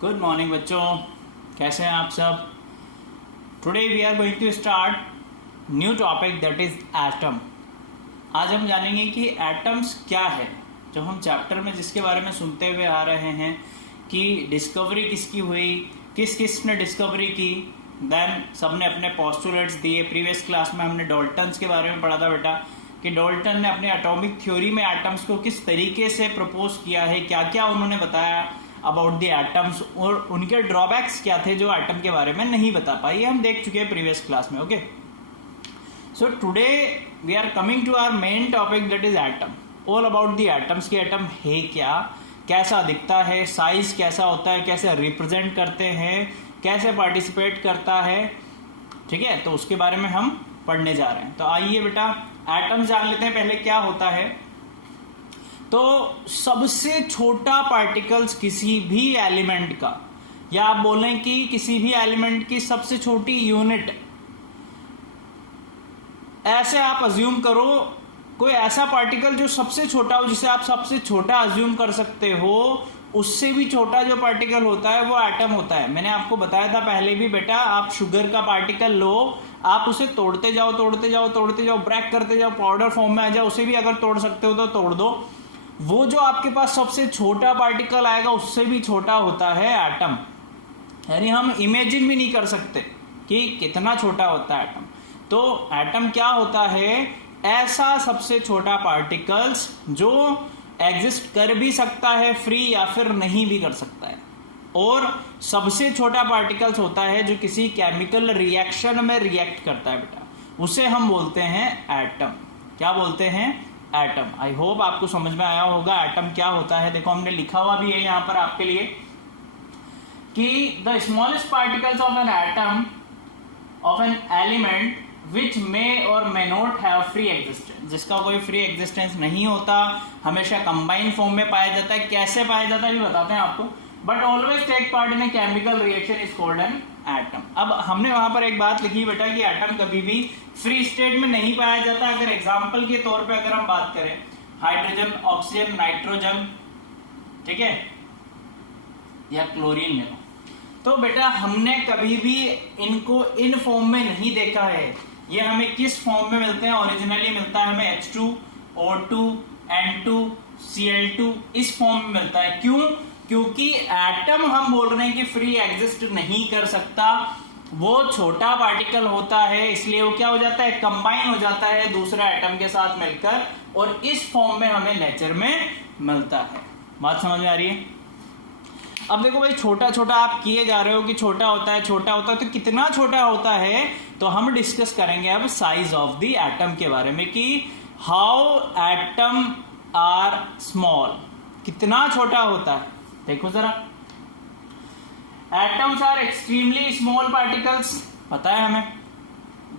Good morning बच्चों, कैसे हैं आप सब। Today we are going to start new topic that is atom. आज हम जानेंगे कि एटम्स क्या है। जो हम चैप्टर में जिसके बारे में सुनते हुए आ रहे हैं कि डिस्कवरी किसकी हुई, किस किस ने डिस्कवरी की, देन सबने अपने पोस्टुलेट्स दिए। प्रीवियस क्लास में हमने डाल्टन्स के बारे में पढ़ा था बेटा कि डाल्टन ने अपने एटॉमिक थ्योरी में एटम्स को किस तरीके से प्रपोज किया है, क्या क्या उन्होंने बताया अबाउट द एटम्स और उनके ड्रॉबैक्स क्या थे जो एटम के बारे में नहीं बता पाई। ये हम देख चुके हैं प्रीवियस क्लास में। Okay, so today we are coming to our main topic that is atom. All about the atoms की एटम है क्या, कैसा दिखता है, साइज कैसा होता है, कैसे रिप्रेजेंट करते हैं, कैसे पार्टिसिपेट करता है। ठीक है, तो उसके बारे में हम पढ़ने जा रहे हैं। तो आइए बेटा एटम जान लेते हैं पहले क्या होता है। तो सबसे छोटा पार्टिकल्स किसी भी एलिमेंट का, या आप बोलें कि किसी भी एलिमेंट की सबसे छोटी यूनिट, ऐसे आप अज्यूम करो कोई ऐसा पार्टिकल जो सबसे छोटा हो, जिसे आप सबसे छोटा अज्यूम कर सकते हो, उससे भी छोटा जो पार्टिकल होता है वो एटम होता है। मैंने आपको बताया था पहले भी बेटा, आप शुगर का पार्टिकल लो, आप उसे तोड़ते जाओ तोड़ते जाओ तोड़ते जाओ, ब्रेक करते जाओ, पाउडर फॉर्म में आ जाओ, उसे भी अगर तोड़ सकते हो तो तोड़ दो, वो जो आपके पास सबसे छोटा पार्टिकल आएगा उससे भी छोटा होता है एटम। यानी हम इमेजिन भी नहीं कर सकते कि कितना छोटा होता है एटम। तो एटम क्या होता है, ऐसा सबसे छोटा पार्टिकल्स जो एग्जिस्ट कर भी सकता है फ्री या फिर नहीं भी कर सकता है, और सबसे छोटा पार्टिकल्स होता है जो किसी केमिकल रिएक्शन में रिएक्ट करता है बेटा, उसे हम बोलते हैं एटम। क्या बोलते हैं? एटम। आई होप आपको समझ में आया होगा एटम क्या होता है। देखो हमने लिखा हुआ भी है यहां पर आपके लिए कि the smallest particles of an atom of an element which may और may not have free existence, जिसका कोई फ्री एग्जिस्टेंस नहीं होता, हमेशा कंबाइन फॉर्म में पाया जाता है। कैसे पाया जाता है भी बताते हैं आपको, but always take part in a chemical reaction is called an atom. अब हमने वहां पर एक बात लिखी बेटा कि एटम कभी भी फ्री स्टेट में नहीं पाया जाता। अगर एग्जांपल के तौर पे अगर हम बात करें, हाइड्रोजन, ऑक्सीजन, नाइट्रोजन, ठीक है, या क्लोरीन ले लो, तो बेटा हमने कभी भी इनको इन फॉर्म में नहीं देखा है। ये हमें किस फॉर्म में मिलते हैं? ओरिजिनली मिलता है हमें H2O2 N2 Cl2 इस फॉर्म में मिलता है। क्यों? क्योंकि एटम हम बोल रहे हैं कि फ्री एग्जिस्ट नहीं कर सकता, वो छोटा पार्टिकल होता है, इसलिए वो क्या हो जाता है, कंबाइन हो जाता है दूसरा एटम के साथ मिलकर, और इस फॉर्म में हमें नेचर में मिलता है। बात समझ में आ रही है? अब देखो भाई, छोटा छोटा आप किए जा रहे हो कि छोटा होता है छोटा होता है, तो कितना छोटा होता है तो हम डिस्कस करेंगे अब साइज ऑफ द एटम के बारे में कि हाउ एटम आर स्मॉल, कितना छोटा होता है। देखो जरा, atoms are extremely small particles, पता है हमें,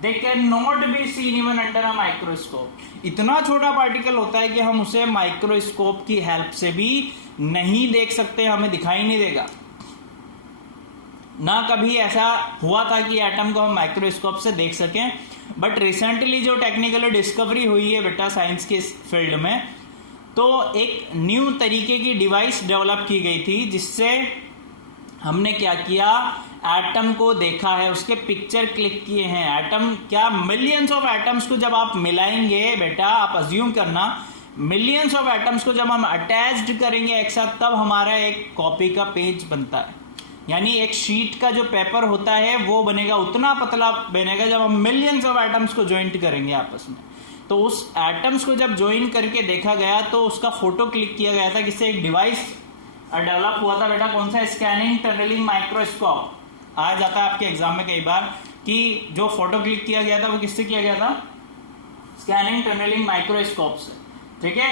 they can not be seen even under a microscope. इतना छोटा पार्टिकल होता है कि हम उसे माइक्रोस्कोप की हेल्प से भी नहीं देख सकते, हमें दिखाई नहीं देगा। ना कभी ऐसा हुआ था कि एटम को हम माइक्रोस्कोप से देख सकें, बट रिसेंटली जो टेक्निकल डिस्कवरी हुई है बेटा साइंस के फील्ड में, तो एक न्यू तरीके की डिवाइस डेवलप की गई थी, जिससे हमने क्या किया, एटम को देखा है, उसके पिक्चर क्लिक किए हैं। एटम क्या, मिलियंस ऑफ एटम्स को जब आप मिलाएंगे बेटा, आप अज्यूम करना मिलियंस ऑफ एटम्स को जब हम अटैच्ड करेंगे एक साथ, तब हमारा एक कॉपी का पेज बनता है। यानी एक शीट का जो पेपर होता है वो बनेगा, उतना पतला बनेगा जब हम मिलियंस ऑफ एटम्स को ज्वाइंट करेंगे आपस में। तो उस एटम्स को जब ज्वाइन करके देखा गया तो उसका फोटो क्लिक किया गया था, किससे? एक डिवाइस डेवलप हुआ था बेटा, कौन सा? Scanning tunnelling microscope. आ जाता है आपके एग्जाम में कई बार कि जो फोटो क्लिक किया गया था वो किससे किया गया था? स्कैनिंग टनलिंग माइक्रोस्कोप से। ठीक है,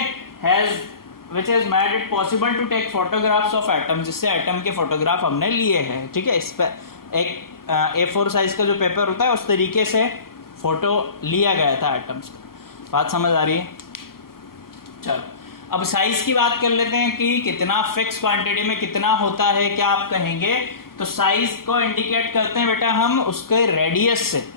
which has made it possible to take photographs of atom, जिससे एटम के फोटोग्राफ हमने लिए हैं। ठीक है, इस पर एक A4 साइज का जो पेपर होता है उस तरीके से फोटो लिया गया था एटम्स का। बात समझ आ रही है? चलो अब साइज की बात कर लेते हैं कि कितना फिक्स क्वांटिटी में कितना होता है। क्या आप कहेंगे? तो साइज को इंडिकेट करते हैं बेटा हम उसके रेडियस से,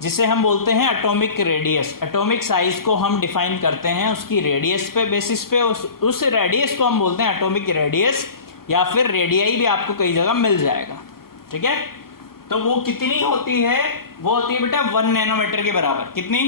जिसे हम बोलते हैं एटॉमिक रेडियस। एटॉमिक साइज को हम डिफाइन करते हैं उसकी रेडियस पे बेसिस पे, उस रेडियस को हम बोलते हैं एटॉमिक रेडियस, या फिर रेडियाई भी आपको कई जगह मिल जाएगा, ठीक है। तो वो कितनी होती है, वो होती है बेटा 1 नैनोमीटर के बराबर। कितनी?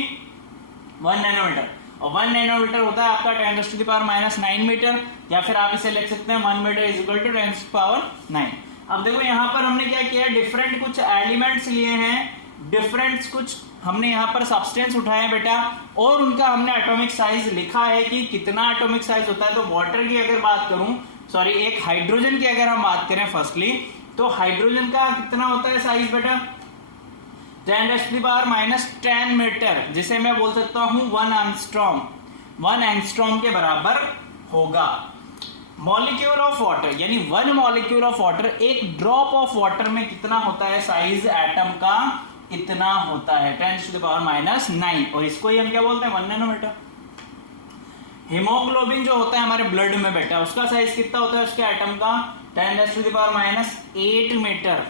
1 नैनोमीटर। और 1 नैनोमीटर होता है आपका 10⁻⁹ मीटर, या फिर आप इसे लिख सकते हैं 1 मीटर इज इक्वल टू 10⁹ अब देखो यहाँ पर हमने क्या किया, डिफरेंट कुछ एलिमेंट्स लिए हैं, डिफरेंट कुछ हमने यहाँ पर सब्सटेंस उठाए बेटा, और उनका हमने एटॉमिक साइज लिखा है कि कितना एटॉमिक साइज होता है। तो वाटर की अगर बात करूं, सॉरी एक हाइड्रोजन की अगर हम बात करें फर्स्टली, तो हाइड्रोजन का कितना होता है साइज बेटा, 10⁻⁻10 मीटर, जिसे मैं बोल सकता हूं 1 एंगस्ट्रॉम के बराबर होगा। मॉलिक्यूल ऑफ वाटर, यानी 1 मॉलिक्यूल ऑफ वाटर, एक ड्रॉप ऑफ वाटर में कितना होता है साइज एटम का, इतना होता है 10⁻⁹ और इसको ही हम क्या बोलते हैं 1 नैनोमीटर। हीमोग्लोबिन जो होता है हमारे ब्लड में बेटा, उसका साइज कितना होता है उसके एटम का, 10⁻⁸ मीटर।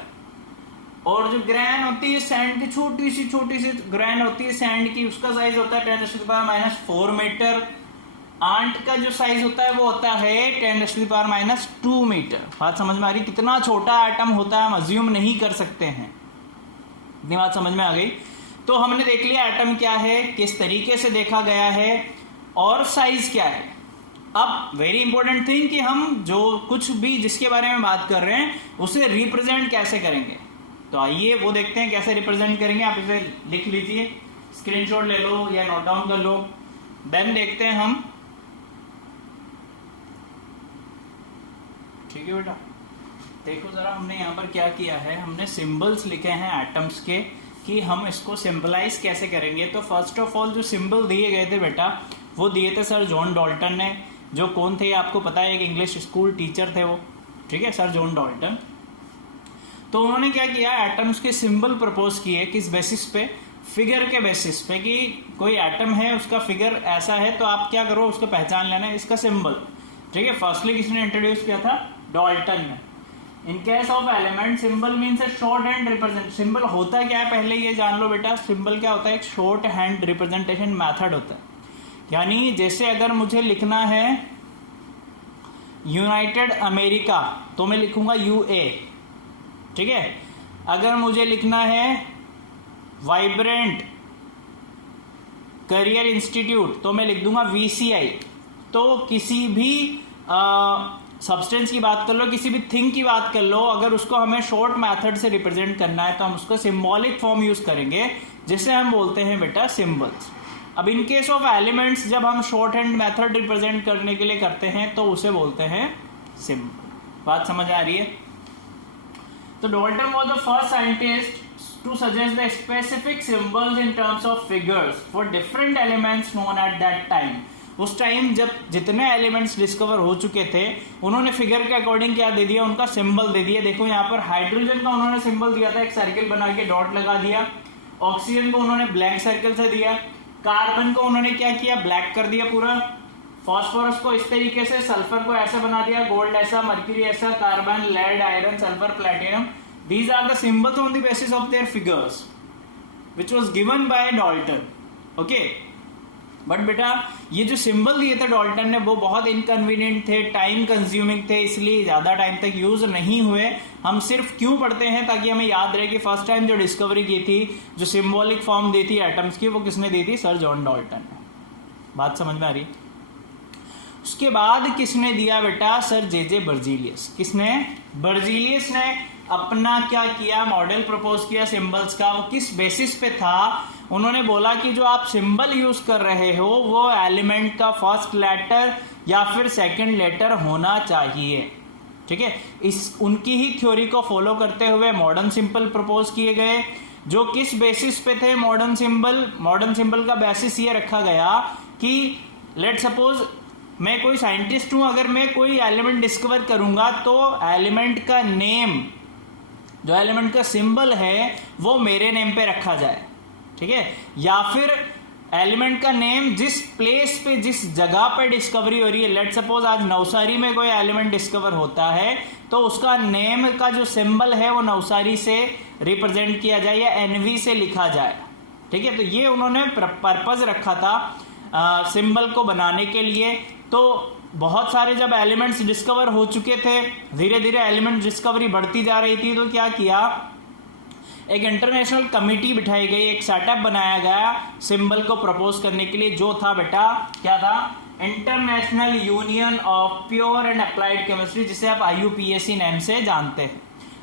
और जो ग्रैन होती है सैंड की, छोटी सी ग्रैन होती है सैंड की, उसका साइज होता है 10⁻⁴ मीटर। आंट का जो साइज होता है वो होता है 10⁻⁻2 मीटर। बात समझ में आ रही, कितना छोटा एटम होता है हम अज्यूम नहीं कर सकते हैं। इतनी बात समझ में आ गई। तो हमने देख लिया एटम क्या है, किस तरीके से देखा गया है, और साइज क्या है। अब वेरी इंपॉर्टेंट थिंग कि हम जो कुछ भी जिसके बारे में बात कर रहे हैं उसे रिप्रेजेंट कैसे करेंगे। तो आइए वो देखते हैं कैसे रिप्रेजेंट करेंगे। आप इसे लिख लीजिए, स्क्रीनशॉट ले लो या नोट डाउन कर लो, देन देखते हैं हम। ठीक है बेटा, देखो जरा हमने यहाँ पर क्या किया है, हमने सिंबल्स लिखे हैं एटम्स के कि हम इसको सिंबलाइज कैसे करेंगे। तो फर्स्ट ऑफ ऑल जो सिंबल दिए गए थे बेटा, वो दिए थे सर जॉन डाल्टन ने, जो कौन थे आपको पता है, एक इंग्लिश स्कूल टीचर थे वो, ठीक है, सर जॉन डाल्टन। तो उन्होंने क्या किया, एटम्स के सिंबल प्रपोज किए, किस बेसिस पे, फिगर के बेसिस पे, कि कोई एटम है उसका फिगर ऐसा है तो आप क्या करो उसको पहचान लेना है इसका सिंबल, ठीक है। फर्स्टली किसने इंट्रोड्यूस किया था, डाल्टन ने। In case of element symbol means A short hand represent. Symbol होता क्या है पहले ये जान लो बेटा, सिंबल क्या होता है, एक शॉर्ट हैंड रिप्रेजेंटेशन मेथड होता है। यानी जैसे अगर मुझे लिखना है यूनाइटेड अमेरिका तो मैं लिखूंगा यूए, ठीक है। अगर मुझे लिखना है वाइब्रेंट करियर इंस्टीट्यूट तो मैं लिख दूंगा वीसीआई। तो किसी भी सब्सटेंस की बात कर लो, किसी भी थिंग की बात कर लो, अगर उसको हमें शॉर्ट मेथड से रिप्रेजेंट करना है तो हम उसको सिंबॉलिक फॉर्म यूज करेंगे, जिसे हम बोलते हैं बेटा सिंबल्स। अब इन केस ऑफ एलिमेंट्स जब हम शॉर्ट हैंड मेथड रिप्रेजेंट करने के लिए करते हैं तो उसे बोलते हैं सिंबल। बात समझ आ रही है। तो Dalton was the first scientist to suggest the specific symbols in terms of figures for different elements known at that time. उस टाइम जब जितने एलिमेंट्स डिस्कवर हो चुके थे उन्होंने फिगर के अकॉर्डिंग क्या दे दिया, उनका सिंबल दे दिया। देखो यहाँ पर हाइड्रोजन का उन्होंने सिंबल दिया था, एक सर्किल बना के डॉट लगा दिया। ऑक्सीजन को उन्होंने ब्लैक सर्किल से दिया। कार्बन को उन्होंने क्या किया, ब्लैक कर दिया पूरा। फॉस्फोरस को इस तरीके से, सल्फर को ऐसा बना दिया, गोल्ड ऐसा, मर्क्यूरी ऐसा, carbon, lead, iron, sulphur, platinum. These are the symbols on the basis of their figures which was given by Dalton, okay. But बेटा ये जो सिंबल दिए थे डाल्टन ने वो बहुत इनकन्वीनियंट थे, टाइम कंज्यूमिंग थे, इसलिए ज्यादा टाइम तक यूज नहीं हुए। हम सिर्फ क्यों पढ़ते हैं, ताकि हमें याद रहे कि फर्स्ट टाइम जो डिस्कवरी की थी, जो सिंबॉलिक फॉर्म दी थी एटम्स की, वो किसने दी थी, सर जॉन डाल्टन ने। बात समझ में आ रही। उसके बाद किसने दिया बेटा, सर जे बर्जीलियस। किसने, बर्जीलियस ने अपना क्या किया, मॉडल प्रपोज किया सिंबल्स का। वो किस बेसिस पे था, उन्होंने बोला कि जो आप सिंबल यूज कर रहे हो वो एलिमेंट का फर्स्ट लेटर या फिर सेकंड लेटर होना चाहिए, ठीक है। इस उनकी ही थ्योरी को फॉलो करते हुए मॉडर्न सिंबल प्रपोज किए गए, जो किस बेसिस पे थे मॉडर्न सिंबल का बेसिस ये रखा गया कि लेट सपोज मैं कोई साइंटिस्ट हूं, अगर मैं कोई एलिमेंट डिस्कवर करूंगा तो एलिमेंट का नेम, जो एलिमेंट का सिंबल है वो मेरे नेम पे रखा जाए, ठीक है। या फिर एलिमेंट का नेम जिस प्लेस पे, जिस जगह पे डिस्कवरी हो रही है, लेट सपोज आज नवसारी में कोई एलिमेंट डिस्कवर होता है तो उसका नेम का जो सिंबल है वो नवसारी से रिप्रेजेंट किया जाए या एनवी से लिखा जाए, ठीक है। तो ये उन्होंने पर्पज रखा था सिंबल को बनाने के लिए। तो बहुत सारे जब एलिमेंट्स डिस्कवर हो चुके थे, धीरे धीरे एलिमेंट डिस्कवरी बढ़ती जा रही थी, तो क्या किया, एक इंटरनेशनल कमिटी बिठाई गई, एक सेटअप बनाया गया सिंबल को प्रपोज करने के लिए, जो था बेटा क्या था, international union of pure and applied chemistry, जिसे आप IUPAC नाम से जानते हैं।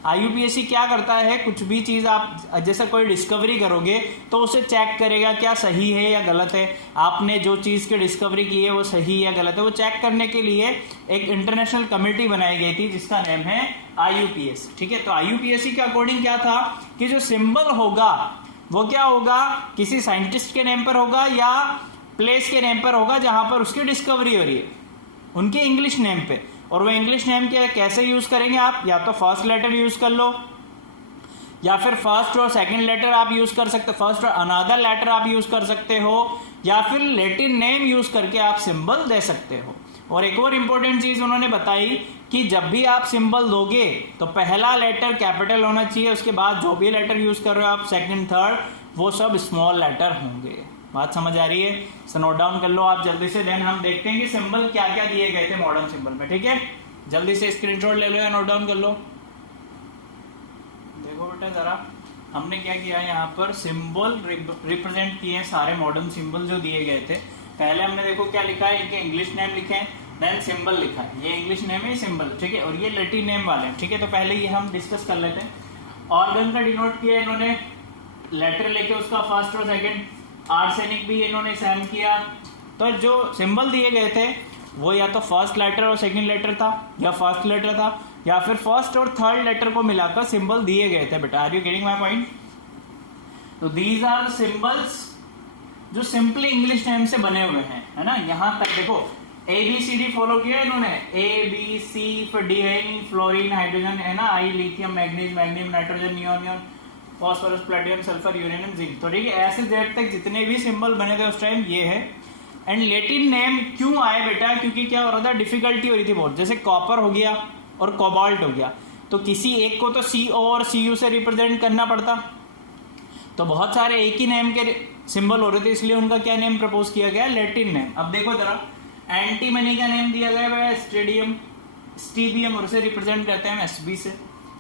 IUPAC क्या करता है, कुछ भी चीज़ आप जैसे कोई डिस्कवरी करोगे तो उसे चेक करेगा क्या सही है या गलत है, आपने जो चीज़ की डिस्कवरी की है वो सही या गलत है, वो चेक करने के लिए एक इंटरनेशनल कमेटी बनाई गई थी जिसका नेम है IUPAC। ठीक है, तो IUPAC के अकॉर्डिंग क्या था कि जो सिंबल होगा वो क्या होगा, किसी साइंटिस्ट के नेम पर होगा या प्लेस के नेम पर होगा जहां पर उसकी डिस्कवरी हो रही है, उनके इंग्लिश नेम पे। और वो इंग्लिश नेम के कैसे यूज करेंगे आप, या तो फर्स्ट लेटर यूज कर लो, या फिर फर्स्ट और सेकंड लेटर आप यूज कर सकते, फर्स्ट और अनदर लेटर आप यूज कर सकते हो, या फिर लैटिन नेम यूज करके आप सिंबल दे सकते हो। और एक और इंपॉर्टेंट चीज उन्होंने बताई कि जब भी आप सिंबल दोगे तो पहला लेटर कैपिटल होना चाहिए, उसके बाद जो भी लेटर यूज कर रहे हो आप सेकंड थर्ड, वो सब स्मॉल लेटर होंगे। बात समझ आ रही है, सो नोट डाउन कर लो आप जल्दी से, देन हम देखते हैं कि सिंबल क्या क्या दिए गए थे मॉडर्न सिंबल में। ठीक है, जल्दी से स्क्रीनशॉट ले लो या नोट डाउन कर लो। देखो बेटा जरा, हमने क्या किया, यहाँ पर सिंबल रिप्रेजेंट किए सारे मॉडर्न सिंबल जो दिए गए थे। पहले हमने देखो क्या लिखा है, इनके इंग्लिश नेम लिखे हैं, देन सिंबल लिखा है, ये इंग्लिश नेम है, सिंबल, ठीक है, और ये लैटिन नेम वाले हैं। ठीक है, तो पहले ये हम डिस्कस कर लेते हैं। ऑर्गन का डिनोट किया इन्होंने लेटर लेके, उसका फर्स्ट और सेकंड, आर्सेनिक भी इन्होंने सेम किया। तो जो सिंबल दिए गए थे वो या तो फर्स्ट लेटर और सेकंड लेटर था, या फर्स्ट लेटर था, या फिर फर्स्ट और थर्ड लेटर को मिलाकर सिंबल दिए गए थे बेटा। Are you getting my point? तो दीज आर सिंबल्स जो सिंपली इंग्लिश नेम से बने हुए हैं, है ना। यहां तक देखो ABCD फॉलो किया इन्होंने, ABC फिर DN, फ्लोरीन, हाइड्रोजन, है ना, I lithium, magnesium, nitrogen, neon, phosphorus, platinum, sulphur, uranium, zinc. तो ठीक है, ऐसे जेड तक जितने भी सिंबल बने थे उस टाइम ये है। एंड लैटिन नेम क्यों आए बेटा, क्योंकि क्या हो रहा था, डिफिकल्टी हो रही थी बहुत, जैसे कॉपर हो गया और कोबाल्ट हो गया, तो किसी एक को तो CO और CU से रिप्रेजेंट करना पड़ता, तो बहुत सारे एक ही नेम के सिंबल हो रहे थे, इसलिए उनका क्या नेम प्रपोज किया गया, लैटिन नेम। अब देखो जरा, एंटीमनी का नेम दिया गया है स्टेडियम, स्टीबियम, और उसे रिप्रेजेंट करते हैं SB से।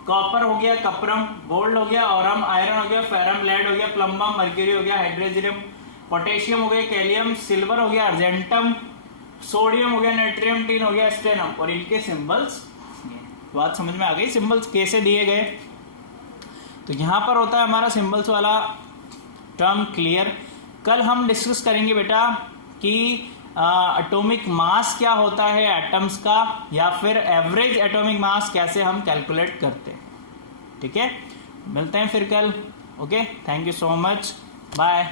कॉपर हो गया कपरम, गोल्ड हो गया ऑरम, आयरन हो गया फेरम, लेड हो गया प्लम्बम, मर्क्यूरी हो गया हाइड्रोजनियम, पोटेशियम हो गया कैलियम, सिल्वर हो गया अर्जेंटम, सोडियम हो गया नाइट्रियम, टिन हो गया स्टेनम, और इनके सिंबल्स। बात समझ में आ गई, सिंबल्स कैसे दिए गए। तो यहां पर होता है हमारा सिंबल्स वाला टर्म क्लियर। कल हम डिस्कस करेंगे बेटा कि एटॉमिक मास क्या होता है एटम्स का, या फिर एवरेज एटॉमिक मास कैसे हम कैलकुलेट करते हैं। ठीक है, मिलते हैं फिर कल। Okay, thank you so much, bye.